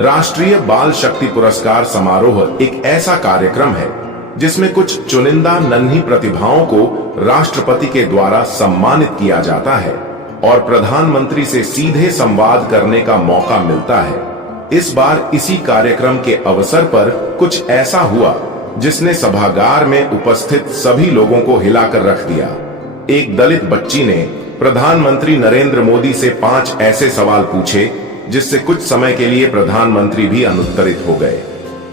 राष्ट्रीय बाल शक्ति पुरस्कार समारोह एक ऐसा कार्यक्रम है जिसमें कुछ चुनिंदा नन्ही प्रतिभाओं को राष्ट्रपति के द्वारा सम्मानित किया जाता है और प्रधानमंत्री से सीधे संवाद करने का मौका मिलता है। इस बार इसी कार्यक्रम के अवसर पर कुछ ऐसा हुआ जिसने सभागार में उपस्थित सभी लोगों को हिलाकर रख दिया। एक दलित बच्ची ने प्रधानमंत्री नरेंद्र मोदी से 5 ऐसे सवाल पूछे जिससे कुछ समय के लिए प्रधानमंत्री भी अनुत्तरित हो गए।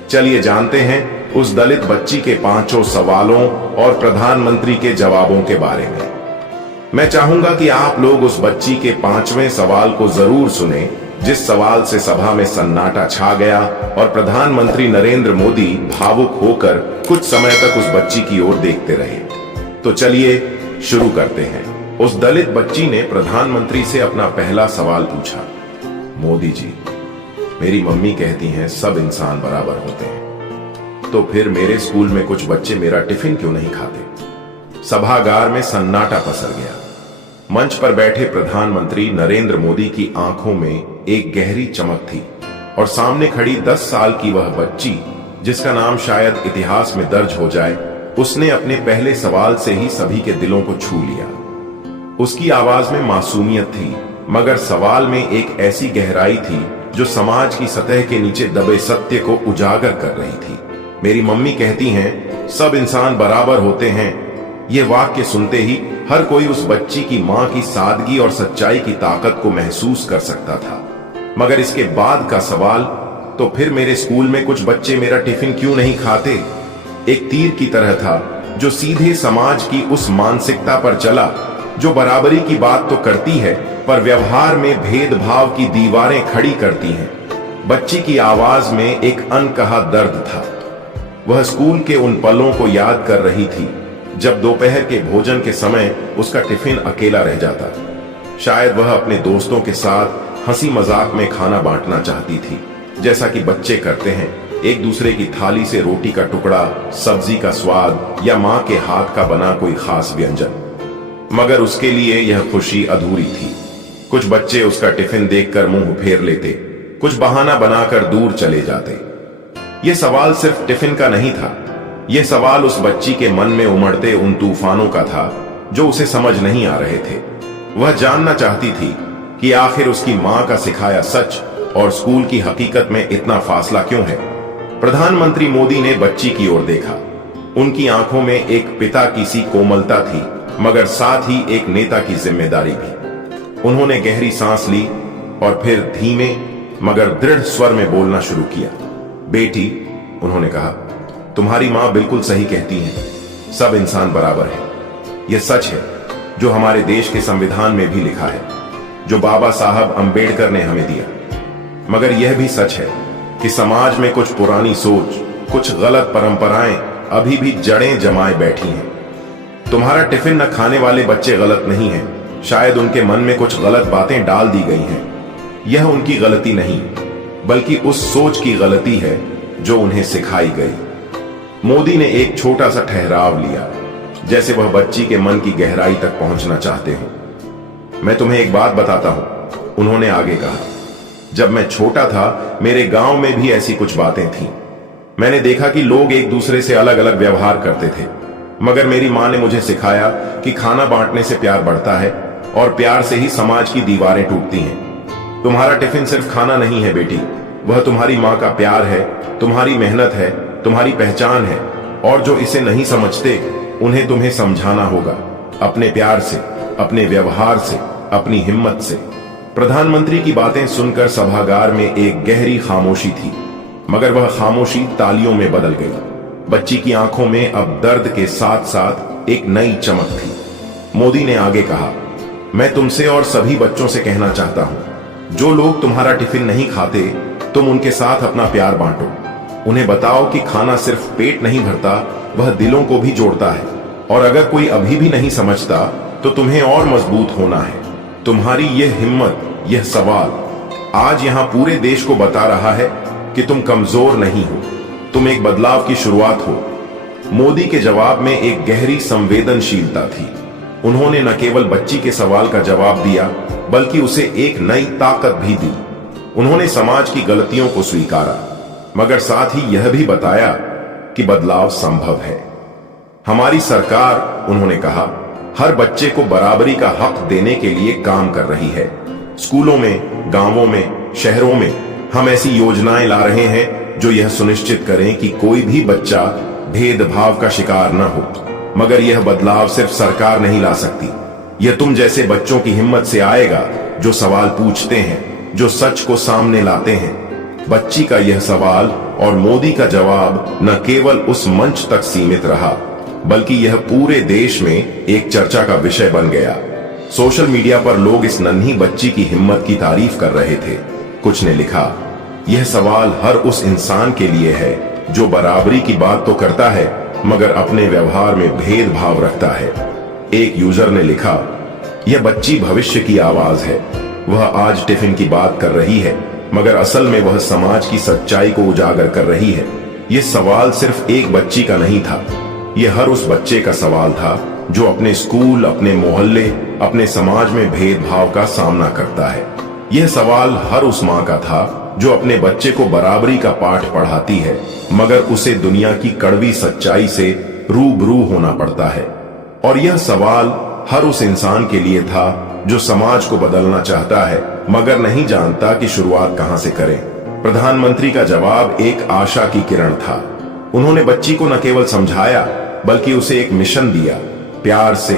चलिए जानते हैं उस दलित बच्ची के 5 सवालों और प्रधानमंत्री के जवाबों के बारे में। मैं चाहूंगा कि आप लोग उस बच्ची के 5वें सवाल को जरूर सुने, जिस सवाल से सभा में सन्नाटा छा गया और प्रधानमंत्री नरेंद्र मोदी भावुक होकर कुछ समय तक उस बच्ची की ओर देखते रहे। तो चलिए शुरू करते हैं। उस दलित बच्ची ने प्रधानमंत्री से अपना पहला सवाल पूछा। मोदी जी, मेरी मम्मी कहती हैं सब इंसान बराबर होते हैं, तो फिर मेरे स्कूल में कुछ बच्चे मेरा टिफिन क्यों नहीं खाते? सभागार में सन्नाटा पसर गया। मंच पर बैठे प्रधानमंत्री नरेंद्र मोदी की आंखों में एक गहरी चमक थी और सामने खड़ी 10 साल की वह बच्ची, जिसका नाम शायद इतिहास में दर्ज हो जाए, उसने अपने पहले सवाल से ही सभी के दिलों को छू लिया। उसकी आवाज में मासूमियत थी, मगर सवाल में एक ऐसी गहराई थी जो समाज की सतह के नीचे दबे सत्य को उजागर कर रही थी। मेरी मम्मी कहती हैं सब इंसान बराबर होते हैं। ये वाक्य सुनते ही हर कोई उस बच्ची की मां की सादगी और सच्चाई की ताकत को महसूस कर सकता था। मगर इसके बाद का सवाल, तो फिर मेरे स्कूल में कुछ बच्चे मेरा टिफिन क्यों नहीं खाते, एक तीर की तरह था जो सीधे समाज की उस मानसिकता पर चला जो बराबरी की बात तो करती है पर व्यवहार में भेदभाव की दीवारें खड़ी करती हैं। बच्ची की आवाज में एक अनकहा दर्द था। वह स्कूल के उन पलों को याद कर रही थी जब दोपहर के भोजन के समय उसका टिफिन अकेला रह जाता। शायद वह अपने दोस्तों के साथ हंसी मजाक में खाना बांटना चाहती थी, जैसा कि बच्चे करते हैं, एक दूसरे की थाली से रोटी का टुकड़ा, सब्जी का स्वाद या मां के हाथ का बना कोई खास व्यंजन। मगर उसके लिए यह खुशी अधूरी थी। कुछ बच्चे उसका टिफिन देखकर मुंह फेर लेते, कुछ बहाना बनाकर दूर चले जाते। यह सवाल सिर्फ टिफिन का नहीं था, यह सवाल उस बच्ची के मन में उमड़ते उन तूफानों का था जो उसे समझ नहीं आ रहे थे। वह जानना चाहती थी कि आखिर उसकी मां का सिखाया सच और स्कूल की हकीकत में इतना फासला क्यों है। प्रधानमंत्री मोदी ने बच्ची की ओर देखा। उनकी आंखों में एक पिता की सी कोमलता थी, मगर साथ ही एक नेता की जिम्मेदारी भी। उन्होंने गहरी सांस ली और फिर धीमे मगर दृढ़ स्वर में बोलना शुरू किया। बेटी, उन्होंने कहा, तुम्हारी मां बिल्कुल सही कहती है, सब इंसान बराबर है। यह सच है जो हमारे देश के संविधान में भी लिखा है, जो बाबा साहब अंबेडकर ने हमें दिया। मगर यह भी सच है कि समाज में कुछ पुरानी सोच, कुछ गलत परंपराएं अभी भी जड़ें जमाए बैठी हैं। तुम्हारा टिफिन न खाने वाले बच्चे गलत नहीं हैं, शायद उनके मन में कुछ गलत बातें डाल दी गई हैं। यह उनकी गलती नहीं, बल्कि उस सोच की गलती है जो उन्हें सिखाई गई। मोदी ने एक छोटा सा ठहराव लिया, जैसे वह बच्ची के मन की गहराई तक पहुंचना चाहते हो। मैं तुम्हें एक बात बताता हूं, उन्होंने आगे कहा। जब मैं छोटा था, मेरे गांव में भी ऐसी कुछ बातें थीं। मैंने देखा कि लोग एक दूसरे से अलग अलग व्यवहार करते थे, मगर मेरी मां ने मुझे सिखाया कि खाना बांटने से प्यार बढ़ता है और प्यार से ही समाज की दीवारें टूटती हैं। तुम्हारा टिफिन सिर्फ खाना नहीं है बेटी, वह तुम्हारी मां का प्यार है, तुम्हारी मेहनत है, तुम्हारी पहचान है। और जो इसे नहीं समझते, उन्हें तुम्हें समझाना होगा, अपने प्यार से, अपने व्यवहार से, अपनी हिम्मत से। प्रधानमंत्री की बातें सुनकर सभागार में एक गहरी खामोशी थी, मगर वह खामोशी तालियों में बदल गई। बच्ची की आंखों में अब दर्द के साथ साथ एक नई चमक थी। मोदी ने आगे कहा, मैं तुमसे और सभी बच्चों से कहना चाहता हूं, जो लोग तुम्हारा टिफिन नहीं खाते, तुम उनके साथ अपना प्यार बांटो। उन्हें बताओ कि खाना सिर्फ पेट नहीं भरता, वह दिलों को भी जोड़ता है। और अगर कोई अभी भी नहीं समझता, तो तुम्हें और मजबूत होना है। तुम्हारी यह हिम्मत, यह सवाल आज यहां पूरे देश को बता रहा है कि तुम कमजोर नहीं हो, तुम एक बदलाव की शुरुआत हो। मोदी के जवाब में एक गहरी संवेदनशीलता थी। उन्होंने न केवल बच्ची के सवाल का जवाब दिया, बल्कि उसे एक नई ताकत भी दी। उन्होंने समाज की गलतियों को स्वीकारा, मगर साथ ही यह भी बताया कि बदलाव संभव है। हमारी सरकार, उन्होंने कहा, हर बच्चे को बराबरी का हक देने के लिए काम कर रही है। स्कूलों में, गांवों में, शहरों में हम ऐसी योजनाएं ला रहे हैं जो यह सुनिश्चित करें कि कोई भी बच्चा भेदभाव का शिकार न हो। मगर यह बदलाव सिर्फ सरकार नहीं ला सकती, यह तुम जैसे बच्चों की हिम्मत से आएगा जो सवाल पूछते हैं, जो सच को सामने लाते हैं। बच्ची का यह सवाल और मोदी का जवाब न केवल उस मंच तक सीमित रहा, बल्कि यह पूरे देश में एक चर्चा का विषय बन गया। सोशल मीडिया पर लोग इस नन्ही बच्ची की हिम्मत की तारीफ कर रहे थे। कुछ ने लिखा, यह सवाल हर उस इंसान के लिए है जो बराबरी की बात तो करता है मगर अपने व्यवहार में भेदभाव रखता है। एक यूजर ने लिखा, यह बच्ची भविष्य की आवाज है। वह आज टिफिन की बात कर रही है मगर असल में वह समाज की सच्चाई को उजागर कर रही है। यह सवाल सिर्फ एक बच्ची का नहीं था, यह हर उस बच्चे का सवाल था जो अपने स्कूल, अपने मोहल्ले, अपने समाज में भेदभाव का सामना करता है। यह सवाल हर उस माँ का था जो अपने बच्चे को बराबरी का पाठ पढ़ाती है मगर उसे दुनिया की कड़वी सच्चाई से रूबरू होना पड़ता है। और यह सवाल हर उस इंसान के लिए था जो समाज को बदलना चाहता है मगर नहीं जानता कि शुरुआत कहां से करें। प्रधानमंत्री का जवाब एक आशा की किरण था। उन्होंने बच्ची को न केवल समझाया बल्कि उसे एक मिशन दिया, प्यार से,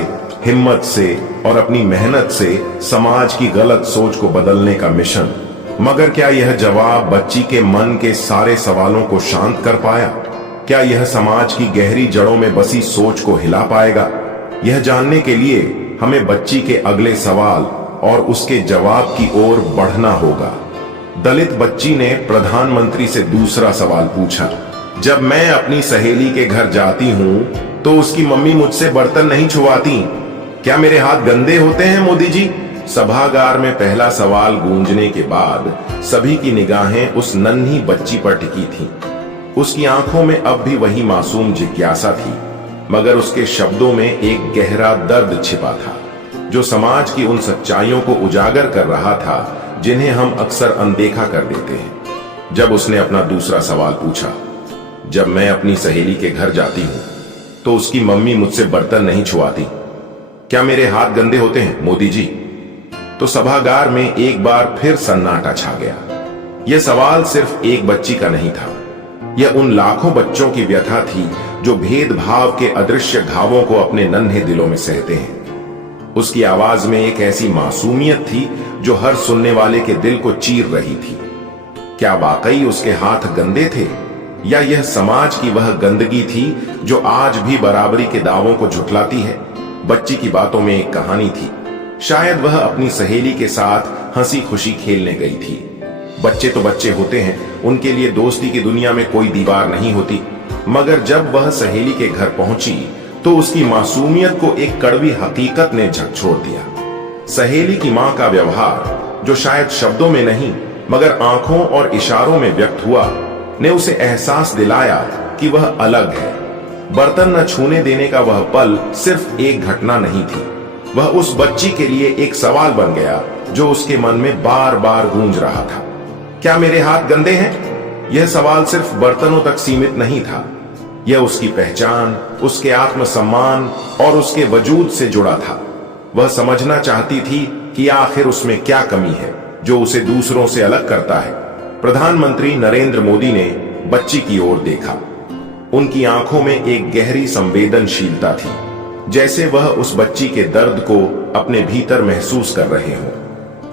हिम्मत से और अपनी मेहनत से समाज की गलत सोच को बदलने का मिशन। मगर क्या यह जवाब बच्ची के मन के सारे सवालों को शांत कर पाया? क्या यह समाज की गहरी जड़ों में बसी सोच को हिला पाएगा? यह जानने के लिए हमें बच्ची के अगले सवाल और उसके जवाब की ओर बढ़ना होगा। दलित बच्ची ने प्रधानमंत्री से दूसरा सवाल पूछा, जब मैं अपनी सहेली के घर जाती हूं तो उसकी मम्मी मुझसे बर्तन नहीं छुआती, क्या मेरे हाथ गंदे होते हैं मोदी जी? सभागार में पहला सवाल गूंजने के बाद सभी की निगाहें उस नन्ही बच्ची पर टिकी थीं। उसकी आंखों में अब भी वही मासूम जिज्ञासा थी, मगर उसके शब्दों में एक गहरा दर्द छिपा था जो समाज की उन सच्चाइयों को उजागर कर रहा था जिन्हें हम अक्सर अनदेखा कर देते हैं। जब उसने अपना दूसरा सवाल पूछा, जब मैं अपनी सहेली के घर जाती हूं तो उसकी मम्मी मुझसे बर्तन नहीं छुआती, क्या मेरे हाथ गंदे होते हैं मोदी जी? तो सभागार में एक बार फिर सन्नाटा छा गया। यह सवाल सिर्फ एक बच्ची का नहीं था, यह उन लाखों बच्चों की व्यथा थी जो भेदभाव के अदृश्य घावों को अपने नन्हे दिलों में सहते हैं। उसकी आवाज में एक ऐसी मासूमियत थी जो हर सुनने वाले के दिल को चीर रही थी। क्या वाकई उसके हाथ गंदे थे या यह समाज की वह गंदगी थी जो आज भी बराबरी के दावों को झुठलाती है? बच्ची की बातों में एक कहानी थी। शायद वह अपनी सहेली के साथ हंसी खुशी खेलने गई थी। बच्चे तो बच्चे होते हैं, उनके लिए दोस्ती की दुनिया में कोई दीवार नहीं होती। मगर जब वह सहेली के घर पहुंची तो उसकी मासूमियत को एक कड़वी हकीकत ने झकझोर दिया। सहेली की मां का व्यवहार, जो शायद शब्दों में नहीं मगर आंखों और इशारों में व्यक्त हुआ, ने उसे एहसास दिलाया कि वह अलग है। बर्तन न छूने देने का वह पल सिर्फ एक घटना नहीं थी, वह उस बच्ची के लिए एक सवाल बन गया जो उसके मन में बार बार गूंज रहा था। क्या मेरे हाथ गंदे हैं? यह सवाल सिर्फ बर्तनों तक सीमित नहीं था, यह उसकी पहचान, उसके आत्मसम्मान और उसके वजूद से जुड़ा था। वह समझना चाहती थी कि आखिर उसमें क्या कमी है जो उसे दूसरों से अलग करता है। प्रधानमंत्री नरेंद्र मोदी ने बच्ची की ओर देखा। उनकी आंखों में एक गहरी संवेदनशीलता थी, जैसे वह उस बच्ची के दर्द को अपने भीतर महसूस कर रहे हों।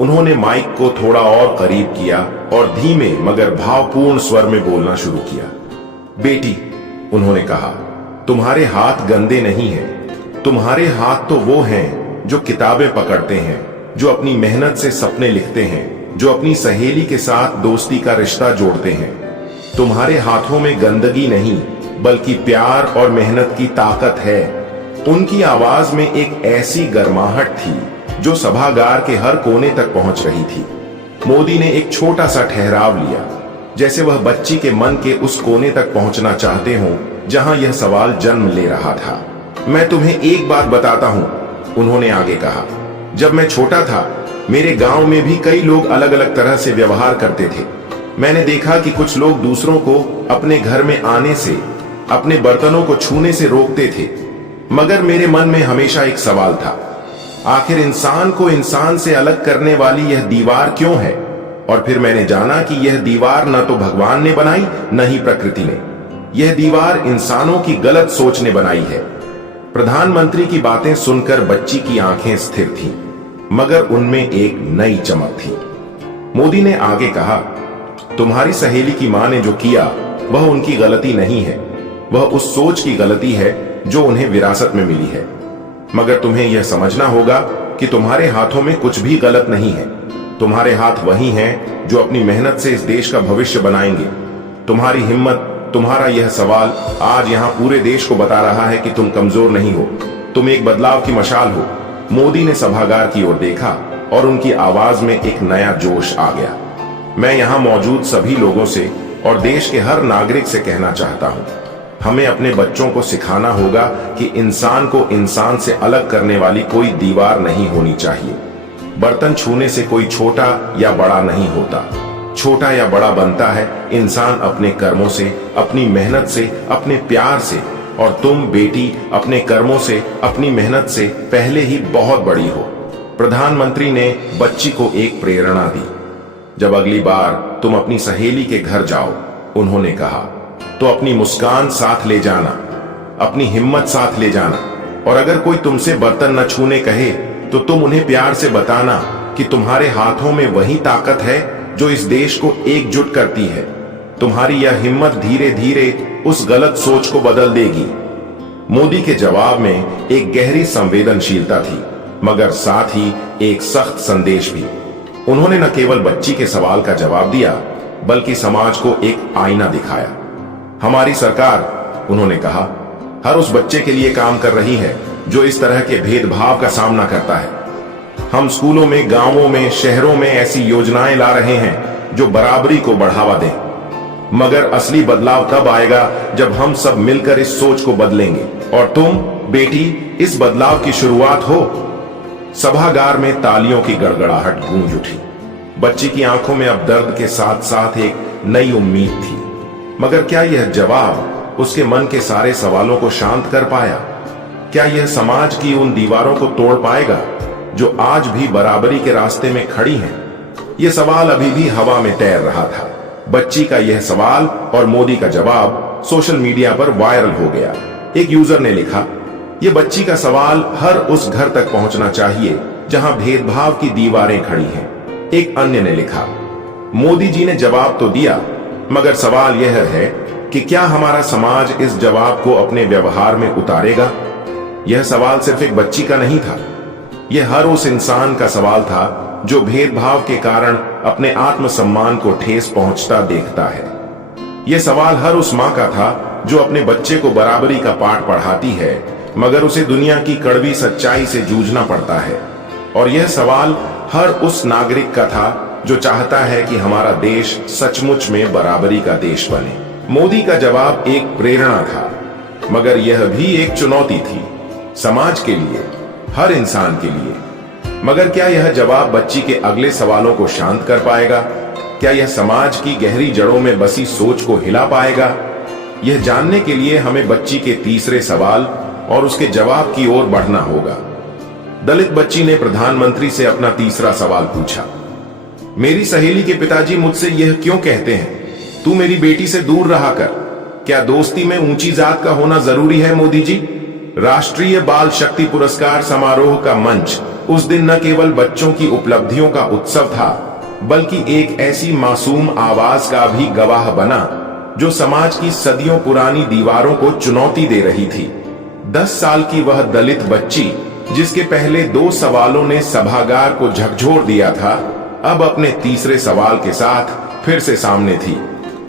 उन्होंने माइक को थोड़ा और करीब किया और धीमे मगर भावपूर्ण स्वर में बोलना शुरू किया। बेटी, उन्होंने कहा, तुम्हारे हाथ गंदे नहीं हैं, तुम्हारे हाथ तो वो हैं जो किताबें पकड़ते हैं, जो अपनी मेहनत से सपने लिखते हैं, जो अपनी सहेली के साथ दोस्ती का रिश्ता जोड़ते हैं। तुम्हारे हाथों में गंदगी नहीं बल्कि प्यार और मेहनत की ताकत है। उनकी आवाज में एक ऐसी गर्माहट थी जो सभागार के हर कोने तक पहुंच रही थी। मोदी ने एक छोटा सा ठहराव लिया, जैसे वह बच्ची के मन के उस कोने तक पहुंचना चाहते हों जहां यह सवाल जन्म ले रहा था। मैं तुम्हें एक बात बताता हूं, उन्होंने आगे कहा, जब मैं छोटा था मेरे गांव में भी कई लोग अलग अलग तरह से व्यवहार करते थे। मैंने देखा कि कुछ लोग दूसरों को अपने घर में आने से, अपने बर्तनों को छूने से रोकते थे। मगर मेरे मन में हमेशा एक सवाल था, आखिर इंसान को इंसान से अलग करने वाली यह दीवार क्यों है? और फिर मैंने जाना कि यह दीवार न तो भगवान ने बनाई, न ही प्रकृति ने। यह दीवार इंसानों की गलत सोच ने बनाई है। प्रधानमंत्री की बातें सुनकर बच्ची की आंखें स्थिर थीं, मगर उनमें एक नई चमक थी। मोदी ने आगे कहा, तुम्हारी सहेली की मां ने जो किया वह उनकी गलती नहीं है, वह उस सोच की गलती है जो उन्हें विरासत में मिली है। मगर तुम्हें यह समझना होगा कि तुम्हारे हाथों में कुछ भी गलत नहीं है। तुम्हारे हाथ वही हैं जो अपनी मेहनत से इस देश का भविष्य बनाएंगे। तुम्हारी हिम्मत, तुम्हारा यह सवाल आज यहाँ पूरे देश को बता रहा है कि तुम कमजोर नहीं हो, तुम एक बदलाव की मशाल हो। मोदी ने सभागार की ओर देखा और उनकी आवाज में एक नया जोश आ गया। मैं यहाँ मौजूद सभी लोगों से और देश के हर नागरिक से कहना चाहता हूँ, हमें अपने बच्चों को सिखाना होगा कि इंसान को इंसान से अलग करने वाली कोई दीवार नहीं होनी चाहिए। बर्तन छूने से कोई छोटा या बड़ा नहीं होता। छोटा या बड़ा बनता है इंसान अपने कर्मों से, अपनी मेहनत से, अपने प्यार से। और तुम बेटी अपने कर्मों से, अपनी मेहनत से पहले ही बहुत बड़ी हो। प्रधानमंत्री ने बच्ची को एक प्रेरणा दी। जब अगली बार तुम अपनी सहेली के घर जाओ, उन्होंने कहा, तो अपनी मुस्कान साथ ले जाना, अपनी हिम्मत साथ ले जाना। और अगर कोई तुमसे बर्तन न छूने कहे तो तुम उन्हें प्यार से बताना कि तुम्हारे हाथों में वही ताकत है जो इस देश को एकजुट करती है। तुम्हारी यह हिम्मत धीरे धीरे उस गलत सोच को बदल देगी। मोदी के जवाब में एक गहरी संवेदनशीलता थी, मगर साथ ही एक सख्त संदेश भी। उन्होंने न केवल बच्ची के सवाल का जवाब दिया, बल्कि समाज को एक आईना दिखाया। हमारी सरकार, उन्होंने कहा, हर उस बच्चे के लिए काम कर रही है जो इस तरह के भेदभाव का सामना करता है। हम स्कूलों में, गांवों में, शहरों में ऐसी योजनाएं ला रहे हैं जो बराबरी को बढ़ावा दें। मगर असली बदलाव तब आएगा जब हम सब मिलकर इस सोच को बदलेंगे। और तुम बेटी इस बदलाव की शुरुआत हो। सभागार में तालियों की गड़गड़ाहट गूंज उठी। बच्ची की आंखों में अब दर्द के साथ साथ एक नई उम्मीद थी। मगर क्या यह जवाब उसके मन के सारे सवालों को शांत कर पाया? क्या यह समाज की उन दीवारों को तोड़ पाएगा जो आज भी बराबरी के रास्ते में खड़ी हैं? यह सवाल अभी भी हवा में तैर रहा था। बच्ची का यह सवाल और मोदी का जवाब सोशल मीडिया पर वायरल हो गया। एक यूजर ने लिखा, यह बच्ची का सवाल हर उस घर तक पहुंचना चाहिए जहां भेदभाव की दीवारें खड़ी हैं। एक अन्य ने लिखा, मोदी जी ने जवाब तो दिया, मगर सवाल यह है कि क्या हमारा समाज इस जवाब को अपने व्यवहार में उतारेगा? यह सवाल सिर्फ एक बच्ची का नहीं था, यह हर उस इंसान का सवाल था जो भेदभाव के कारण अपने आत्मसम्मान को ठेस पहुंचता देखता है। यह सवाल हर उस मां का था जो अपने बच्चे को बराबरी का पाठ पढ़ाती है, मगर उसे दुनिया की कड़वी सच्चाई से जूझना पड़ता है। और यह सवाल हर उस नागरिक का था जो चाहता है कि हमारा देश सचमुच में बराबरी का देश बने। मोदी का जवाब एक प्रेरणा था, मगर यह भी एक चुनौती थी, समाज के लिए, हर इंसान के लिए। मगर क्या यह जवाब बच्ची के अगले सवालों को शांत कर पाएगा? क्या यह समाज की गहरी जड़ों में बसी सोच को हिला पाएगा? यह जानने के लिए हमें बच्ची के तीसरे सवाल और उसके जवाब की ओर बढ़ना होगा। दलित बच्ची ने प्रधानमंत्री से अपना तीसरा सवाल पूछा, मेरी सहेली के पिताजी मुझसे यह क्यों कहते हैं, तू मेरी बेटी से दूर रहा कर। क्या दोस्ती में ऊंची जात का होना जरूरी है मोदी जी? राष्ट्रीय बाल शक्ति पुरस्कार समारोह का मंच उस दिन न केवल बच्चों की उपलब्धियों का उत्सव था, बल्कि एक ऐसी मासूम आवाज का भी गवाह बना जो समाज की सदियों पुरानी दीवारों को चुनौती दे रही थी। 10 साल की वह दलित बच्ची, जिसके पहले 2 सवालों ने सभागार को झकझोर दिया था, अब अपने तीसरे सवाल के साथ फिर से सामने थी।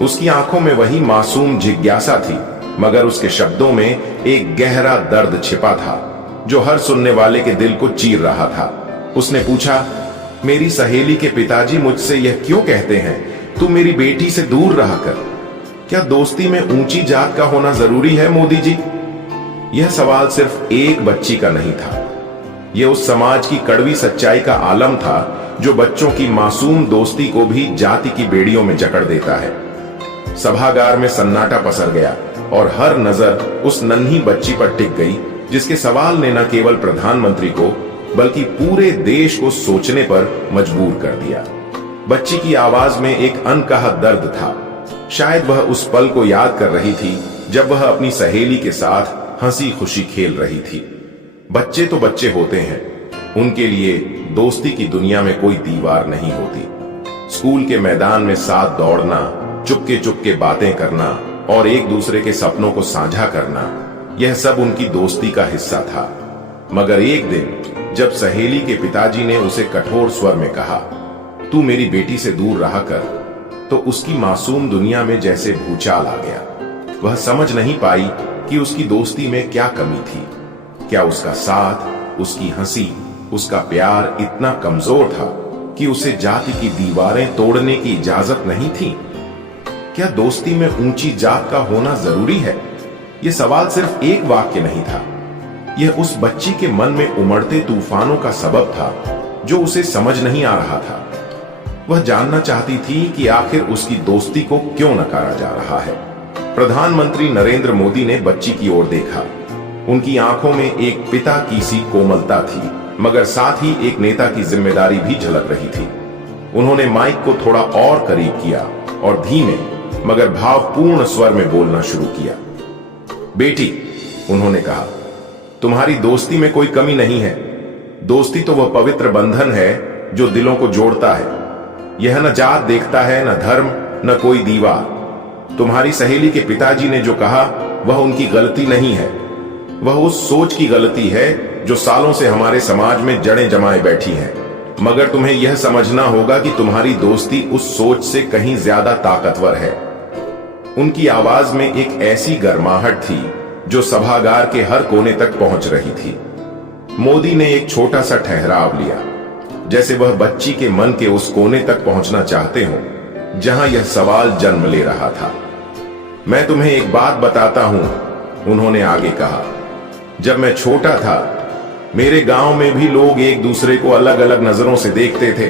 उसकी आंखों में वही मासूम जिज्ञासा थी, मगर उसके शब्दों में एक गहरा दर्द छिपा था जो हर सुनने वाले के दिल को चीर रहा था। उसने पूछा, मेरी सहेली के पिताजी मुझसे यह क्यों कहते हैं, तू मेरी बेटी से दूर रहा कर। क्या दोस्ती में ऊंची जात का होना जरूरी है मोदी जी? यह सवाल सिर्फ एक बच्ची का नहीं था, यह उस समाज की कड़वी सच्चाई का आलम था जो बच्चों की मासूम दोस्ती को भी जाति की बेड़ियों में जकड़ देता है। सभागार में सन्नाटा पसर गया और हर नजर उस नन्ही बच्ची पर टिक गई, जिसके सवाल ने न केवल प्रधानमंत्री को बल्कि पूरे देश को सोचने पर मजबूर कर दिया। बच्ची की आवाज में एक अनकहा दर्द था। शायद वह उस पल को याद कर रही थी जब वह अपनी सहेली के साथ हंसी खुशी खेल रही थी। बच्चे तो बच्चे होते हैं, उनके लिए दोस्ती की दुनिया में कोई दीवार नहीं होती। स्कूल के मैदान में साथ दौड़ना, चुपके चुपके बातें करना और एक दूसरे के सपनों को साझा करना, यह सब उनकी दोस्ती का हिस्सा था। मगर एक दिन जब सहेली के पिताजी ने उसे कठोर स्वर में कहा, तू मेरी बेटी से दूर रहा कर, तो उसकी मासूम दुनिया में जैसे भूचाल आ गया। वह समझ नहीं पाई कि उसकी दोस्ती में क्या कमी थी। क्या उसका साथ, उसकी हंसी, उसका प्यार इतना कमजोर था कि उसे जाति की दीवारें तोड़ने की इजाजत नहीं थी? क्या दोस्ती में ऊंची जात का होना जरूरी है? यह सवाल सिर्फ एक वाक्य नहीं था, यह उस बच्ची के मन में उमड़ते तूफानों का सबब था जो उसे समझ नहीं आ रहा था। वह जानना चाहती थी कि आखिर उसकी दोस्ती को क्यों नकारा जा रहा है। प्रधानमंत्री नरेंद्र मोदी ने बच्ची की ओर देखा। उनकी आंखों में एक पिता की सी कोमलता थी, मगर साथ ही एक नेता की जिम्मेदारी भी झलक रही थी। उन्होंने माइक को थोड़ा और करीब किया और धीमे मगर भावपूर्ण स्वर में बोलना शुरू किया। बेटी, उन्होंने कहा, तुम्हारी दोस्ती में कोई कमी नहीं है। दोस्ती तो वह पवित्र बंधन है जो दिलों को जोड़ता है। यह न जात देखता है, न धर्म, न कोई दीवार। तुम्हारी सहेली के पिताजी ने जो कहा वह उनकी गलती नहीं है, वह उस सोच की गलती है जो सालों से हमारे समाज में जड़ें जमाए बैठी है। मगर तुम्हें यह समझना होगा कि तुम्हारी दोस्ती उस सोच से कहीं ज्यादा ताकतवर है। उनकी आवाज में एक ऐसी गर्माहट थी जो सभागार के हर कोने तक पहुंच रही थी। मोदी ने एक छोटा सा ठहराव लिया, जैसे वह बच्ची के मन के उस कोने तक पहुंचना चाहते हो जहां यह सवाल जन्म ले रहा था। मैं तुम्हें एक बात बताता हूं, उन्होंने आगे कहा। जब मैं छोटा था, मेरे गांव में भी लोग एक दूसरे को अलग अलग नजरों से देखते थे।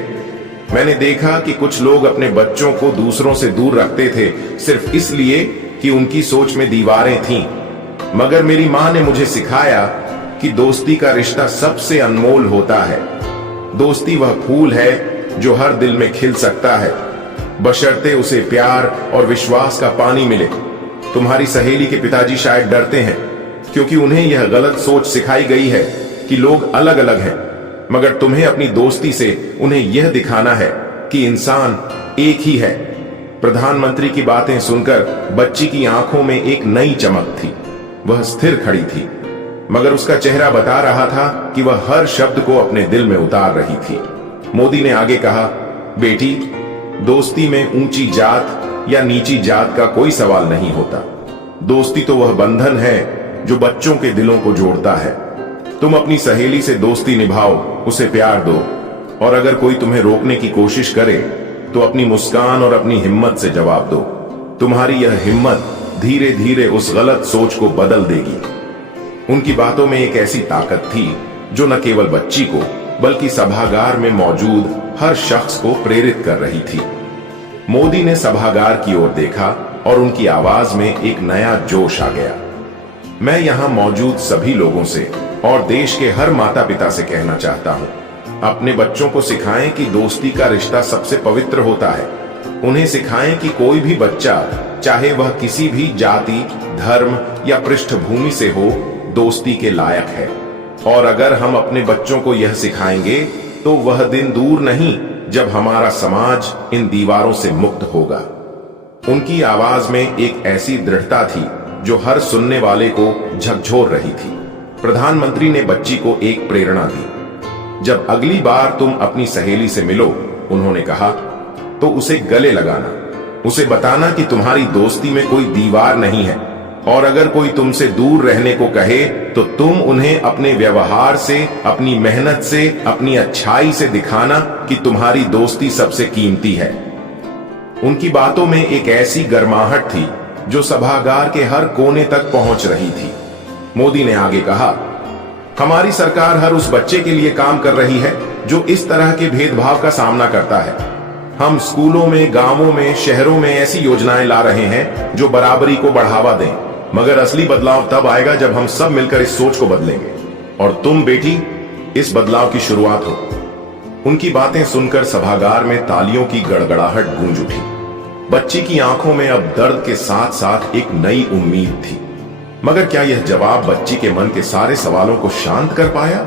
मैंने देखा कि कुछ लोग अपने बच्चों को दूसरों से दूर रखते थे सिर्फ इसलिए कि उनकी सोच में दीवारें थीं। मगर मेरी मां ने मुझे सिखाया कि दोस्ती का रिश्ता सबसे अनमोल होता है। दोस्ती वह फूल है जो हर दिल में खिल सकता है, बशर्ते उसे प्यार और विश्वास का पानी मिले। तुम्हारी सहेली के पिताजी शायद डरते हैं क्योंकि उन्हें यह गलत सोच सिखाई गई है कि लोग अलग अलग हैं, मगर तुम्हें अपनी दोस्ती से उन्हें यह दिखाना है कि इंसान एक ही है। प्रधानमंत्री की बातें सुनकर बच्ची की आंखों में एक नई चमक थी। वह स्थिर खड़ी थी, मगर उसका चेहरा बता रहा था कि वह हर शब्द को अपने दिल में उतार रही थी। मोदी ने आगे कहा, बेटी, दोस्ती में ऊंची जात या नीची जात का कोई सवाल नहीं होता। दोस्ती तो वह बंधन है जो बच्चों के दिलों को जोड़ता है। तुम अपनी सहेली से दोस्ती निभाओ, उसे प्यार दो, और अगर कोई तुम्हें रोकने की कोशिश करे तो अपनी मुस्कान और अपनी हिम्मत से जवाब दो। तुम्हारी यह हिम्मत धीरे धीरे उस गलत सोच को बदल देगी। उनकी बातों में एक ऐसी ताकत थी जो न केवल बच्ची को बल्कि सभागार में मौजूद हर शख्स को प्रेरित कर रही थी। मोदी ने सभागार की ओर देखा और उनकी आवाज में एक नया जोश आ गया। मैं यहां मौजूद सभी लोगों से और देश के हर माता पिता से कहना चाहता हूं, अपने बच्चों को सिखाएं कि दोस्ती का रिश्ता सबसे पवित्र होता है। उन्हें सिखाएं कि कोई भी बच्चा, चाहे वह किसी भी जाति, धर्म या पृष्ठभूमि से हो, दोस्ती के लायक है। और अगर हम अपने बच्चों को यह सिखाएंगे तो वह दिन दूर नहीं जब हमारा समाज इन दीवारों से मुक्त होगा। उनकी आवाज में एक ऐसी दृढ़ता थी जो हर सुनने वाले को झकझोर रही थी। प्रधानमंत्री ने बच्ची को एक प्रेरणा दी। जब अगली बार तुम अपनी सहेली से मिलो, उन्होंने कहा, तो उसे गले लगाना, उसे बताना कि तुम्हारी दोस्ती में कोई दीवार नहीं है, और अगर कोई तुमसे दूर रहने को कहे तो तुम उन्हें अपने व्यवहार से, अपनी मेहनत से, अपनी अच्छाई से दिखाना कि तुम्हारी दोस्ती सबसे कीमती है। उनकी बातों में एक ऐसी गर्माहट थी जो सभागार के हर कोने तक पहुंच रही थी। मोदी ने आगे कहा, हमारी सरकार हर उस बच्चे के लिए काम कर रही है जो इस तरह के भेदभाव का सामना करता है। हम स्कूलों में, गांवों में, शहरों में ऐसी योजनाएं ला रहे हैं जो बराबरी को बढ़ावा दें, मगर असली बदलाव तब आएगा जब हम सब मिलकर इस सोच को बदलेंगे। और तुम बेटी इस बदलाव की शुरुआत हो। उनकी बातें सुनकर सभागार में तालियों की गड़गड़ाहट गूंज उठी। बच्ची की आंखों में अब दर्द के साथ साथ एक नई उम्मीद थी। मगर क्या यह जवाब बच्ची के मन के सारे सवालों को शांत कर पाया?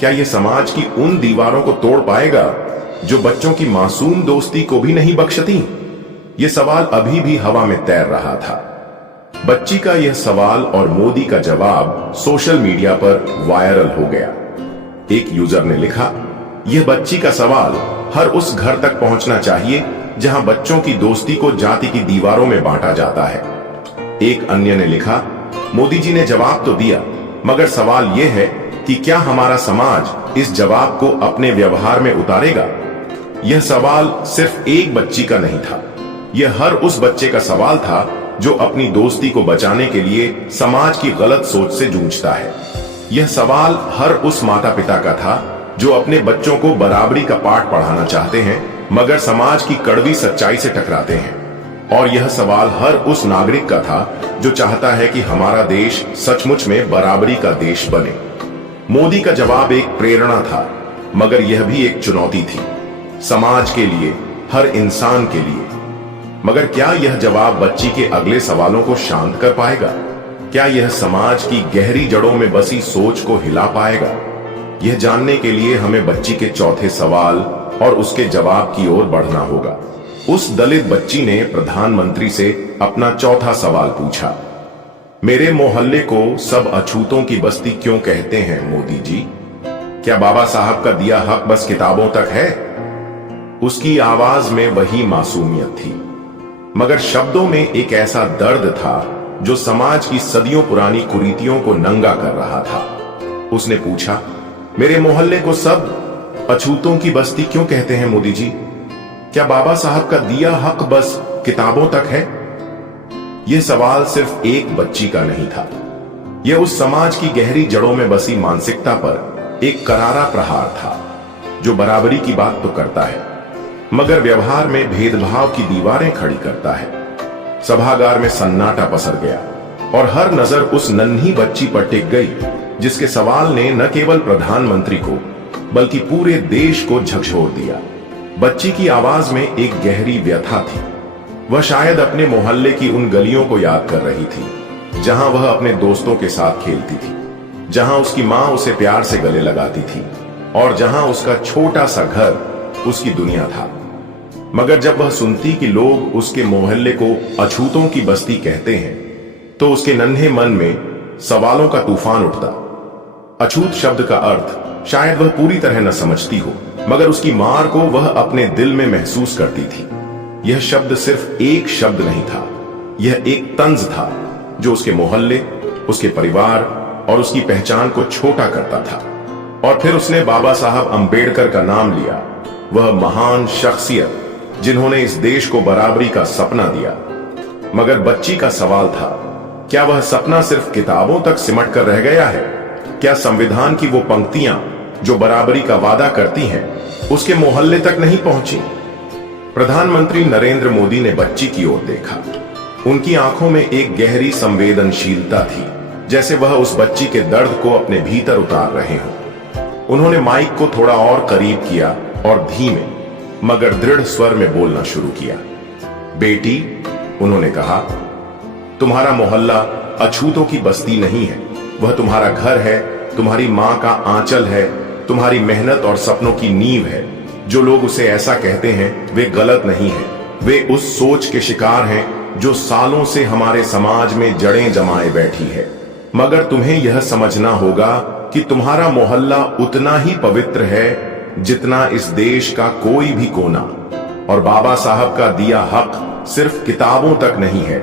क्या यह समाज की उन दीवारों को तोड़ पाएगा जो बच्चों की मासूम दोस्ती को भी नहीं बख्शती? यह सवाल अभी भी हवा में तैर रहा था। बच्ची का यह सवाल और मोदी का जवाब सोशल मीडिया पर वायरल हो गया। एक यूजर ने लिखा, यह बच्ची का सवाल हर उस घर तक पहुंचना चाहिए जहां बच्चों की दोस्ती को जाति की दीवारों में बांटा जाता है। एक अन्य ने लिखा, मोदी जी ने जवाब तो दिया, मगर सवाल यह है कि क्या हमारा समाज इस जवाब को अपने व्यवहार में उतारेगा? यह सवाल सिर्फ एक बच्ची का नहीं था, यह हर उस बच्चे का सवाल था जो अपनी दोस्ती को बचाने के लिए समाज की गलत सोच से जूझता है। यह सवाल हर उस माता पिता का था जो अपने बच्चों को बराबरी का पाठ पढ़ाना चाहते हैं, मगर समाज की कड़वी सच्चाई से टकराते हैं। और यह सवाल हर उस नागरिक का था जो चाहता है कि हमारा देश सचमुच में बराबरी का देश बने। मोदी का जवाब एक प्रेरणा था, मगर यह भी एक चुनौती थी, समाज के लिए, हर इंसान के लिए। मगर क्या यह जवाब बच्ची के अगले सवालों को शांत कर पाएगा? क्या यह समाज की गहरी जड़ों में बसी सोच को हिला पाएगा? यह जानने के लिए हमें बच्ची के चौथे सवाल और उसके जवाब की ओर बढ़ना होगा। उस दलित बच्ची ने प्रधानमंत्री से अपना चौथा सवाल पूछा, मेरे मोहल्ले को सब अछूतों की बस्ती क्यों कहते हैं मोदी जी? क्या बाबा साहब का दिया हक बस किताबों तक है? उसकी आवाज में वही मासूमियत थी, मगर शब्दों में एक ऐसा दर्द था जो समाज की सदियों पुरानी कुरीतियों को नंगा कर रहा था। उसने पूछा, मेरे मोहल्ले को सब अछूतों की बस्ती क्यों कहते हैं मोदी जी? क्या बाबा साहब का दिया हक बस किताबों तक है? यह सवाल सिर्फ एक बच्ची का नहीं था, यह उस समाज की गहरी जड़ों में बसी मानसिकता पर एक करारा प्रहार था जो बराबरी की बात तो करता है, मगर व्यवहार में भेदभाव की दीवारें खड़ी करता है। सभागार में सन्नाटा पसर गया और हर नजर उस नन्ही बच्ची पर टिक गई जिसके सवाल ने न केवल प्रधानमंत्री को बल्कि पूरे देश को झकझोर दिया। बच्ची की आवाज में एक गहरी व्यथा थी। वह शायद अपने मोहल्ले की उन गलियों को याद कर रही थी जहां वह अपने दोस्तों के साथ खेलती थी, जहां उसकी मां उसे प्यार से गले लगाती थी और जहां उसका छोटा सा घर उसकी दुनिया था। मगर जब वह सुनती कि लोग उसके मोहल्ले को अछूतों की बस्ती कहते हैं, तो उसके नन्हे मन में सवालों का तूफान उठता। अछूत शब्द का अर्थ शायद वह पूरी तरह न समझती हो, मगर उसकी मार को वह अपने दिल में महसूस करती थी। यह शब्द सिर्फ एक शब्द नहीं था, यह एक तंज था जो उसके मोहल्ले, उसके परिवार और उसकी पहचान को छोटा करता था। और फिर उसने बाबा साहब अंबेडकर का नाम लिया, वह महान शख्सियत जिन्होंने इस देश को बराबरी का सपना दिया। मगर बच्ची का सवाल था, क्या वह सपना सिर्फ किताबों तक सिमट कर रह गया है? क्या संविधान की वो पंक्तियां जो बराबरी का वादा करती हैं, उसके मोहल्ले तक नहीं पहुंची? प्रधानमंत्री नरेंद्र मोदी ने बच्ची की ओर देखा। उनकी आंखों में एक गहरी संवेदनशीलता थी, जैसे वह उस बच्ची के दर्द को अपने भीतर उतार रहे हों। उन्होंने माइक को थोड़ा और करीब किया और धीमे मगर दृढ़ स्वर में बोलना शुरू किया। बेटी, उन्होंने कहा, तुम्हारा मोहल्ला अछूतों की बस्ती नहीं है, वह तुम्हारा घर है, तुम्हारी मां का आंचल है, तुम्हारी मेहनत और सपनों की नींव है। जो लोग उसे ऐसा कहते हैं वे गलत नहीं है, वे उस सोच के शिकार हैं जो सालों से हमारे समाज में जड़ें जमाए बैठी है। मगर तुम्हें यह समझना होगा कि तुम्हारा मोहल्ला उतना ही पवित्र है जितना इस देश का कोई भी कोना। और बाबा साहब का दिया हक सिर्फ किताबों तक नहीं है,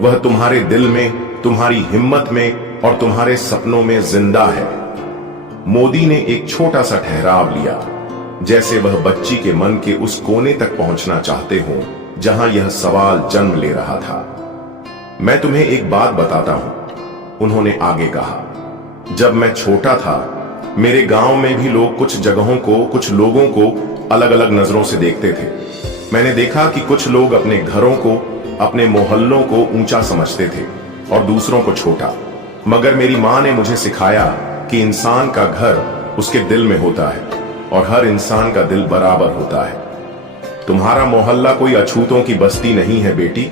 वह तुम्हारे दिल में, तुम्हारी हिम्मत में और तुम्हारे सपनों में जिंदा है। मोदी ने एक छोटा सा ठहराव लिया, जैसे वह बच्ची के मन के उस कोने तक पहुंचना चाहते हो जहां यह सवाल जन्म ले रहा था। मैं तुम्हें एक बात बताता हूं, उन्होंने आगे कहा, जब मैं छोटा था मेरे गांव में भी लोग कुछ जगहों को, कुछ लोगों को अलग अलग नजरों से देखते थे। मैंने देखा कि कुछ लोग अपने घरों को, अपने मोहल्लों को ऊंचा समझते थे और दूसरों को छोटा। मगर मेरी माँ ने मुझे सिखाया कि इंसान का घर उसके दिल में होता है और हर इंसान का दिल बराबर होता है। तुम्हारा मोहल्ला कोई अछूतों की बस्ती नहीं है बेटी,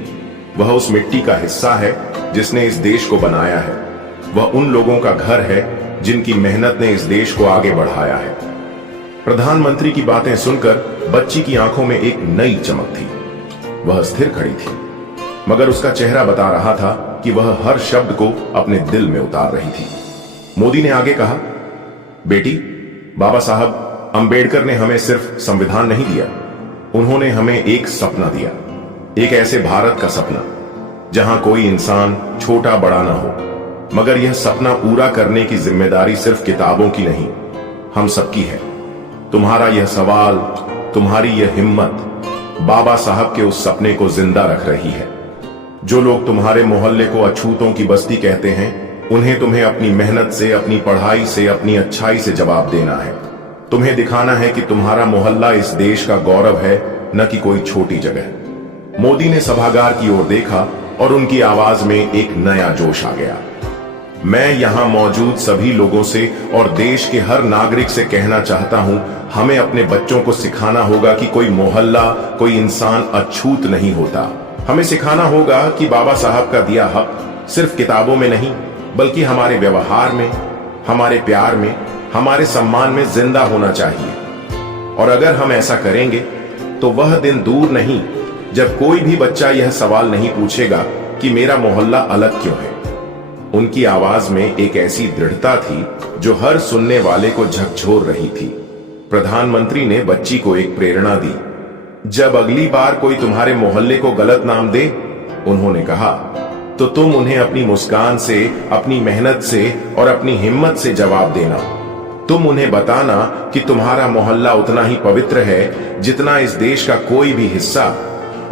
वह उस मिट्टी का हिस्सा है जिसने इस देश को बनाया है। वह उन लोगों का घर है जिनकी मेहनत ने इस देश को आगे बढ़ाया है। प्रधानमंत्री की बातें सुनकर बच्ची की आंखों में एक नई चमक थी। वह स्थिर खड़ी थी, मगर उसका चेहरा बता रहा था कि वह हर शब्द को अपने दिल में उतार रही थी। मोदी ने आगे कहा, बेटी, बाबा साहब अंबेडकर ने हमें सिर्फ संविधान नहीं दिया, उन्होंने हमें एक सपना दिया, एक ऐसे भारत का सपना जहां कोई इंसान छोटा बड़ा ना हो। मगर यह सपना पूरा करने की जिम्मेदारी सिर्फ किताबों की नहीं, हम सबकी है। तुम्हारा यह सवाल, तुम्हारी यह हिम्मत बाबा साहब के उस सपने को जिंदा रख रही है। जो लोग तुम्हारे मोहल्ले को अछूतों की बस्ती कहते हैं, उन्हें तुम्हें अपनी मेहनत से, अपनी पढ़ाई से, अपनी अच्छाई से जवाब देना है। तुम्हें दिखाना है कि तुम्हारा मोहल्ला इस देश का गौरव है, न कि कोई छोटी जगह। मोदी ने सभागार की ओर देखा और उनकी आवाज में एक नया जोश आ गया। मैं यहां मौजूद सभी लोगों से और देश के हर नागरिक से कहना चाहता हूं, हमें अपने बच्चों को सिखाना होगा कि कोई मोहल्ला, कोई इंसान अछूत नहीं होता। हमें सिखाना होगा कि बाबा साहब का दिया हक सिर्फ किताबों में नहीं, बल्कि हमारे व्यवहार में, हमारे प्यार में, हमारे सम्मान में जिंदा होना चाहिए। और अगर हम ऐसा करेंगे तो वह दिन दूर नहीं जब कोई भी बच्चा यह सवाल नहीं पूछेगा कि मेरा मोहल्ला अलग क्यों है। उनकी आवाज में एक ऐसी दृढ़ता थी जो हर सुनने वाले को झकझोर रही थी। प्रधानमंत्री ने बच्ची को एक प्रेरणा दी। जब अगली बार कोई तुम्हारे मोहल्ले को गलत नाम दे, उन्होंने कहा, तो तुम उन्हें अपनी मुस्कान से, अपनी मेहनत से और अपनी हिम्मत से जवाब देना। तुम उन्हें बताना कि तुम्हारा मोहल्ला उतना ही पवित्र है जितना इस देश का कोई भी हिस्सा,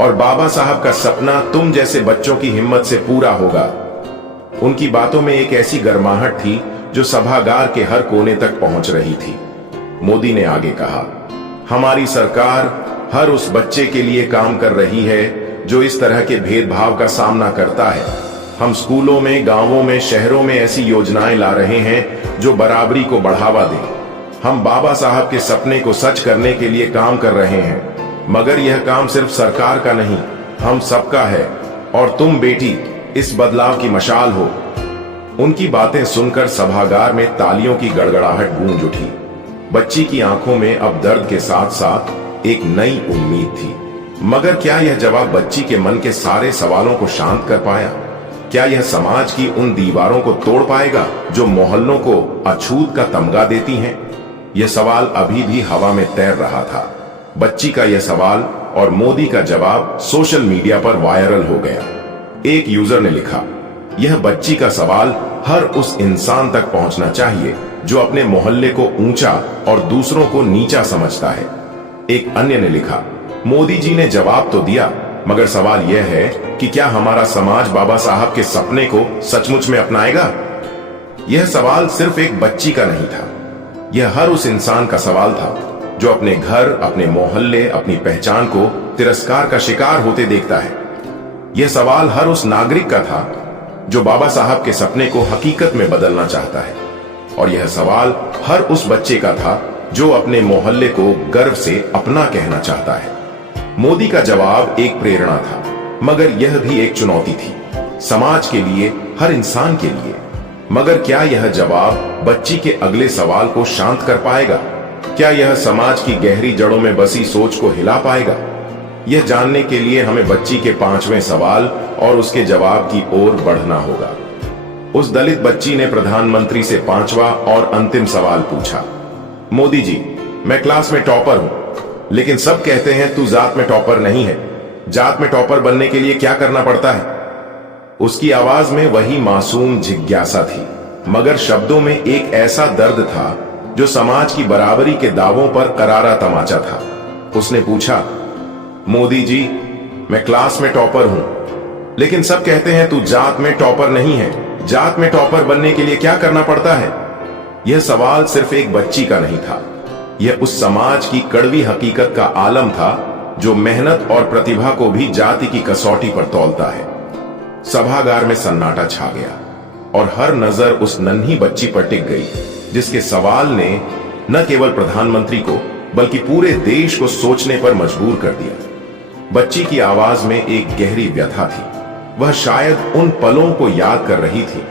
और बाबा साहब का सपना तुम जैसे बच्चों की हिम्मत से पूरा होगा। उनकी बातों में एक ऐसी गर्माहट थी जो सभागार के हर कोने तक पहुंच रही थी। मोदी ने आगे कहा, हमारी सरकार हर उस बच्चे के लिए काम कर रही है जो इस तरह के भेदभाव का सामना करता है। हम स्कूलों में, गांवों में, शहरों में ऐसी योजनाएं ला रहे हैं जो बराबरी को बढ़ावा दें। हम बाबा साहब के सपने को सच करने के लिए काम कर रहे हैं। मगर यह काम सिर्फ सरकार का नहीं, हम सबका है, और तुम बेटी इस बदलाव की मशाल हो। उनकी बातें सुनकर सभागार में तालियों की गड़गड़ाहट गूंज उठी। बच्ची की आंखों में अब दर्द के साथ साथ एक नई उम्मीद थी। मगर क्या यह जवाब बच्ची के मन के सारे सवालों को शांत कर पाया? क्या यह समाज की उन दीवारों को तोड़ पाएगा जो मोहल्लों को अछूत का तमगा देती हैं? यह सवाल अभी भी हवा में तैर रहा था। बच्ची का यह सवाल और मोदी का जवाब सोशल मीडिया पर वायरल हो गया। एक यूजर ने लिखा, यह बच्ची का सवाल हर उस इंसान तक पहुंचना चाहिए जो अपने मोहल्ले को ऊंचा और दूसरों को नीचा समझता है। एक अन्य ने लिखा, मोदी जी ने जवाब तो दिया, मगर सवाल यह है कि क्या हमारा समाज बाबा साहब के सपने को सचमुच में अपनाएगा? यह सवाल सिर्फ एक बच्ची का नहीं था, यह हर उस इंसान का सवाल था जो अपने घर, अपने मोहल्ले, अपनी पहचान को तिरस्कार का शिकार होते देखता है। यह सवाल हर उस नागरिक का था जो बाबा साहब के सपने को हकीकत में बदलना चाहता है। और यह सवाल हर उस बच्चे का था जो अपने मोहल्ले को गर्व से अपना कहना चाहता है। मोदी का जवाब एक प्रेरणा था, मगर यह भी एक चुनौती थी, समाज के लिए, हर इंसान के लिए। मगर क्या यह जवाब बच्ची के अगले सवाल को शांत कर पाएगा? क्या यह समाज की गहरी जड़ों में बसी सोच को हिला पाएगा? यह जानने के लिए हमें बच्ची के 5वें सवाल और उसके जवाब की ओर बढ़ना होगा। उस दलित बच्ची ने प्रधानमंत्री से 5वां और अंतिम सवाल पूछा, मोदी जी, मैं क्लास में टॉपर हूं, लेकिन सब कहते हैं तू जात में टॉपर नहीं है। जात में टॉपर बनने के लिए क्या करना पड़ता है? उसकी आवाज में वही मासूम जिज्ञासा थी, मगर शब्दों में एक ऐसा दर्द था जो समाज की बराबरी के दावों पर करारा तमाचा था। उसने पूछा, मोदी जी, मैं क्लास में टॉपर हूं, लेकिन सब कहते हैं तू जात में टॉपर नहीं है। जात में टॉपर बनने के लिए क्या करना पड़ता है? यह सवाल सिर्फ एक बच्ची का नहीं था, यह उस समाज की कड़वी हकीकत का आलम था जो मेहनत और प्रतिभा को भी जाति की कसौटी पर तौलता है। सभागार में सन्नाटा छा गया और हर नजर उस नन्ही बच्ची पर टिक गई जिसके सवाल ने न केवल प्रधानमंत्री को बल्कि पूरे देश को सोचने पर मजबूर कर दिया। बच्ची की आवाज में एक गहरी व्यथा थी। वह शायद उन पलों को याद कर रही थी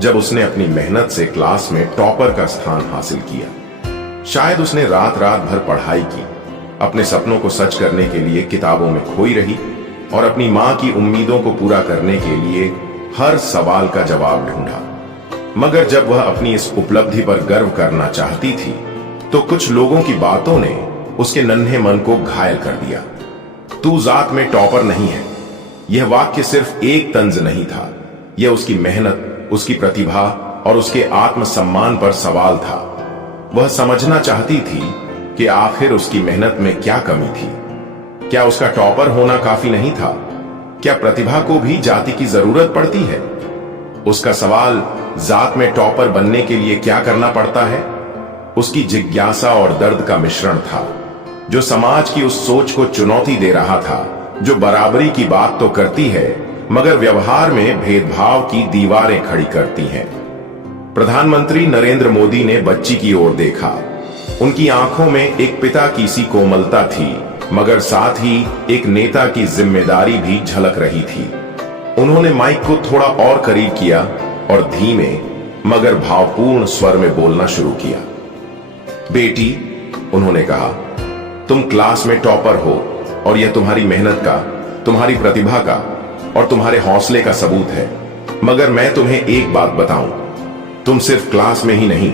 जब उसने अपनी मेहनत से क्लास में टॉपर का स्थान हासिल किया। शायद उसने रात रात भर पढ़ाई की, अपने सपनों को सच करने के लिए किताबों में खोई रही और अपनी मां की उम्मीदों को पूरा करने के लिए हर सवाल का जवाब ढूंढा। मगर जब वह अपनी इस उपलब्धि पर गर्व करना चाहती थी तो कुछ लोगों की बातों ने उसके नन्हे मन को घायल कर दिया। तू जात में टॉपर नहीं है, यह वाक्य सिर्फ एक तंज नहीं था, यह उसकी मेहनत, उसकी प्रतिभा और उसके आत्मसम्मान पर सवाल था। वह समझना चाहती थी कि आखिर उसकी मेहनत में क्या कमी थी। क्या उसका टॉपर होना काफी नहीं था? क्या प्रतिभा को भी जाति की जरूरत पड़ती है? उसका सवाल जात में टॉपर बनने के लिए क्या करना पड़ता है, उसकी जिज्ञासा और दर्द का मिश्रण था जो समाज की उस सोच को चुनौती दे रहा था जो बराबरी की बात तो करती है मगर व्यवहार में भेदभाव की दीवारें खड़ी करती हैं। प्रधानमंत्री नरेंद्र मोदी ने बच्ची की ओर देखा। उनकी आंखों में एक पिता की सी कोमलता थी मगर साथ ही एक नेता की जिम्मेदारी भी झलक रही थी। उन्होंने माइक को थोड़ा और करीब किया और धीमे मगर भावपूर्ण स्वर में बोलना शुरू किया। बेटी, उन्होंने कहा, तुम क्लास में टॉपर हो और यह तुम्हारी मेहनत का, तुम्हारी प्रतिभा का और तुम्हारे हौसले का सबूत है। मगर मैं तुम्हें एक बात बताऊं, तुम सिर्फ क्लास में ही नहीं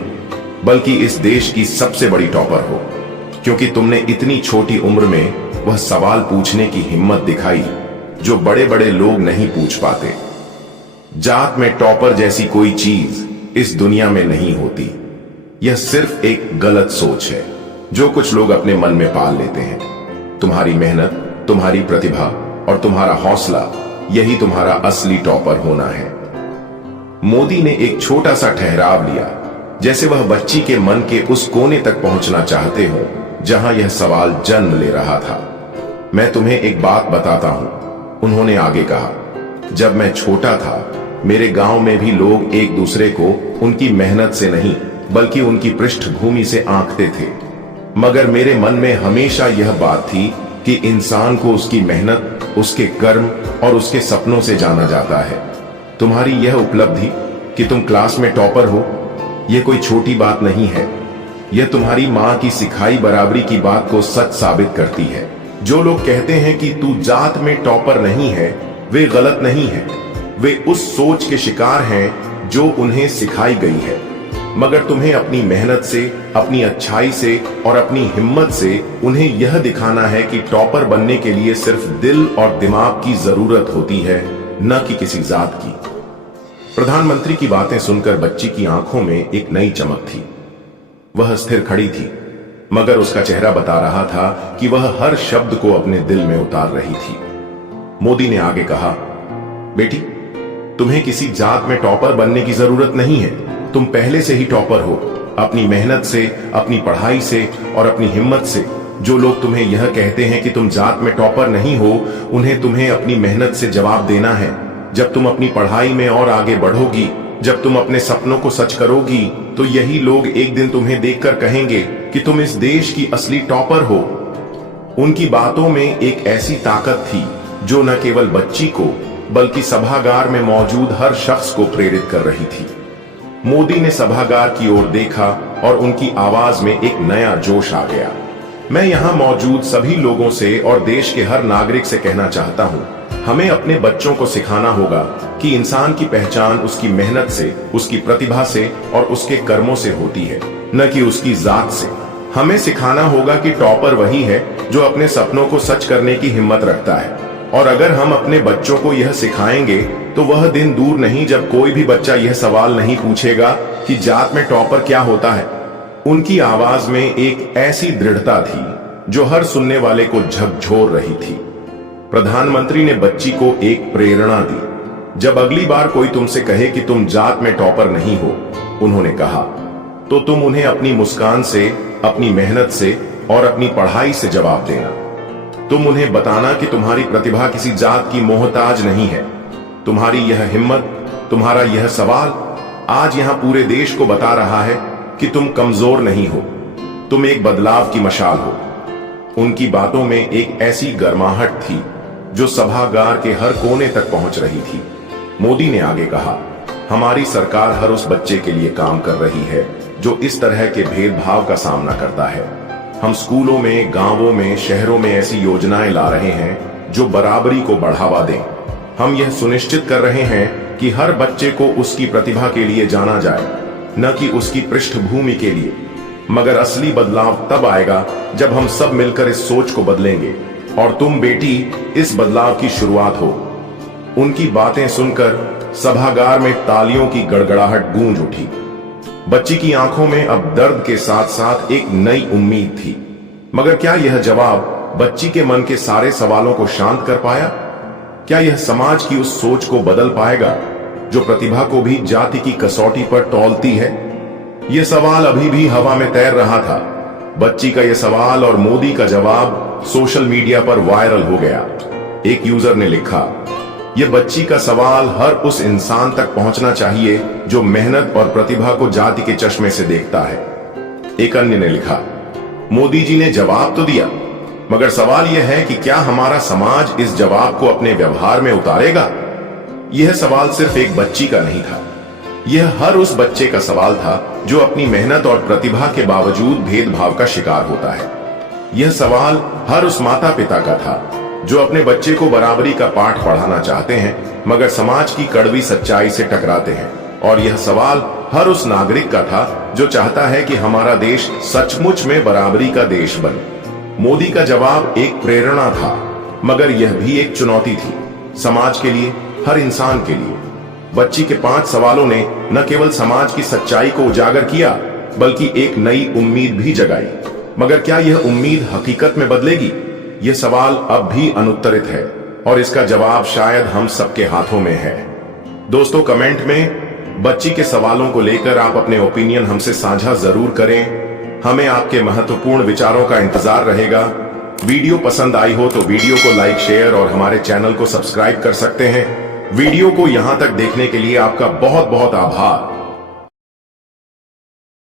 बल्कि इस देश की सबसे बड़ी टॉपर हो, क्योंकि तुमने इतनी छोटी उम्र में वह सवाल पूछने की हिम्मत दिखाई जो बड़े बड़े लोग नहीं पूछ पाते। जात में टॉपर जैसी कोई चीज इस दुनिया में नहीं होती। यह सिर्फ एक गलत सोच है जो कुछ लोग अपने मन में पाल लेते हैं। तुम्हारी मेहनत, तुम्हारी प्रतिभा और तुम्हारा हौसला, यही तुम्हारा असली टॉपर होना है। मोदी ने एक छोटा सा ठहराव लिया, जैसे वह बच्ची के मन के उस कोने तक पहुंचना चाहते हो जहां यह सवाल जन्म ले रहा था। मैं तुम्हें एक बात बताता हूं, उन्होंने आगे कहा, जब मैं छोटा था मेरे गांव में भी लोग एक दूसरे को उनकी मेहनत से नहीं बल्कि उनकी पृष्ठभूमि से आंकते थे। मगर मेरे मन में हमेशा यह बात थी कि इंसान को उसकी मेहनत, उसके कर्म और उसके सपनों से जाना जाता है। तुम्हारी यह उपलब्धि कि तुम क्लास में टॉपर हो, यह कोई छोटी बात नहीं है। यह तुम्हारी मां की सिखाई बराबरी की बात को सच साबित करती है। जो लोग कहते हैं कि तू जात में टॉपर नहीं है, वे गलत नहीं है। वे उस सोच के शिकार हैं जो उन्हें सिखाई गई है। मगर तुम्हें अपनी मेहनत से, अपनी अच्छाई से और अपनी हिम्मत से उन्हें यह दिखाना है कि टॉपर बनने के लिए सिर्फ दिल और दिमाग की जरूरत होती है, न कि किसी जात की। प्रधानमंत्री की बातें सुनकर बच्ची की आंखों में एक नई चमक थी। वह स्थिर खड़ी थी मगर उसका चेहरा बता रहा था कि वह हर शब्द को अपने दिल में उतार रही थी। मोदी ने आगे कहा, बेटी, तुम्हें किसी जात में टॉपर बनने की जरूरत नहीं है। तुम पहले से ही टॉपर हो, अपनी मेहनत से, अपनी पढ़ाई से और अपनी हिम्मत से। जो लोग तुम्हें यह कहते हैं कि तुम जात में टॉपर नहीं हो, उन्हें तुम्हें अपनी मेहनत से जवाब देना है। जब तुम अपनी पढ़ाई में और आगे बढ़ोगी, जब तुम अपने सपनों को सच करोगी, तो यही लोग एक दिन तुम्हें देखकर कहेंगे कि तुम इस देश की असली टॉपर हो। उनकी बातों में एक ऐसी ताकत थी जो न केवल बच्ची को बल्कि सभागार में मौजूद हर शख्स को प्रेरित कर रही थी। मोदी ने सभागार की ओर देखा और उनकी आवाज में एक नया जोश आ गया। मैं यहां मौजूद सभी लोगों से और देश के हर नागरिक से कहना चाहता हूं, हमें अपने बच्चों को सिखाना होगा कि इंसान की पहचान उसकी मेहनत से, उसकी प्रतिभा से और उसके कर्मों से होती है, न कि उसकी जात से। हमें सिखाना होगा कि टॉपर वही है जो अपने सपनों को सच करने की हिम्मत रखता है। और अगर हम अपने बच्चों को यह सिखाएंगे तो वह दिन दूर नहीं जब कोई भी बच्चा यह सवाल नहीं पूछेगा कि जात में टॉपर क्या होता है। उनकी आवाज में एक ऐसी दृढ़ता थी जो हर सुनने वाले को झकझोर रही थी। प्रधानमंत्री ने बच्ची को एक प्रेरणा दी। जब अगली बार कोई तुमसे कहे कि तुम जात में टॉपर नहीं हो, उन्होंने कहा, तो तुम उन्हें अपनी मुस्कान से, अपनी मेहनत से और अपनी पढ़ाई से जवाब देना। तुम उन्हें बताना कि तुम्हारी प्रतिभा किसी जात की मोहताज नहीं है। तुम्हारी यह हिम्मत, तुम्हारा यह सवाल आज यहां पूरे देश को बता रहा है कि तुम कमजोर नहीं हो, तुम एक बदलाव की मशाल हो। उनकी बातों में एक ऐसी गर्माहट थी जो सभागार के हर कोने तक पहुंच रही थी। मोदी ने आगे कहा, हमारी सरकार हर उस बच्चे के लिए काम कर रही है जो इस तरह के भेदभाव का सामना करता है। हम स्कूलों में, गांवों में, शहरों में ऐसी योजनाएं ला रहे हैं जो बराबरी को बढ़ावा दें। हम यह सुनिश्चित कर रहे हैं कि हर बच्चे को उसकी प्रतिभा के लिए जाना जाए, न कि उसकी पृष्ठभूमि के लिए। मगर असली बदलाव तब आएगा जब हम सब मिलकर इस सोच को बदलेंगे, और तुम बेटी इस बदलाव की शुरुआत हो। उनकी बातें सुनकर सभागार में तालियों की गड़गड़ाहट गूंज उठी। बच्ची की आंखों में अब दर्द के साथ साथ एक नई उम्मीद थी। मगर क्या यह जवाब बच्ची के मन के सारे सवालों को शांत कर पाया? क्या यह समाज की उस सोच को बदल पाएगा जो प्रतिभा को भी जाति की कसौटी पर तौलती है? यह सवाल अभी भी हवा में तैर रहा था। बच्ची का यह सवाल और मोदी का जवाब सोशल मीडिया पर वायरल हो गया। एक यूजर ने लिखा, यह बच्ची का सवाल हर उस इंसान तक पहुंचना चाहिए जो मेहनत और प्रतिभा को जाति के चश्मे से देखता है। एक अन्य ने लिखा, मोदी जी ने जवाब तो दिया, मगर सवाल यह है कि क्या हमारा समाज इस जवाब को अपने व्यवहार में उतारेगा? यह सवाल सिर्फ एक बच्ची का नहीं था, यह हर उस बच्चे का सवाल था जो अपनी मेहनत और प्रतिभा के बावजूद भेदभाव का शिकार होता है। यह सवाल हर उस माता पिता का था जो अपने बच्चे को बराबरी का पाठ पढ़ाना चाहते हैं, मगर समाज की कड़वी सच्चाई से टकराते हैं। और यह सवाल हर उस नागरिक का था जो चाहता है कि हमारा देश सचमुच में बराबरी का देश बने। मोदी का जवाब एक प्रेरणा था, मगर यह भी एक चुनौती थी, समाज के लिए, हर इंसान के लिए। बच्ची के 5 सवालों ने न केवल समाज की सच्चाई को उजागर किया, बल्कि एक नई उम्मीद भी जगाई। मगर क्या यह उम्मीद हकीकत में बदलेगी? यह सवाल अब भी अनुत्तरित है, और इसका जवाब शायद हम सबके हाथों में है। दोस्तों, कमेंट में बच्ची के सवालों को लेकर आप अपने ओपिनियन हमसे साझा जरूर करें। हमें आपके महत्वपूर्ण विचारों का इंतजार रहेगा। वीडियो पसंद आई हो तो वीडियो को लाइक, शेयर और हमारे चैनल को सब्सक्राइब कर सकते हैं। वीडियो को यहां तक देखने के लिए आपका बहुत बहुत आभार।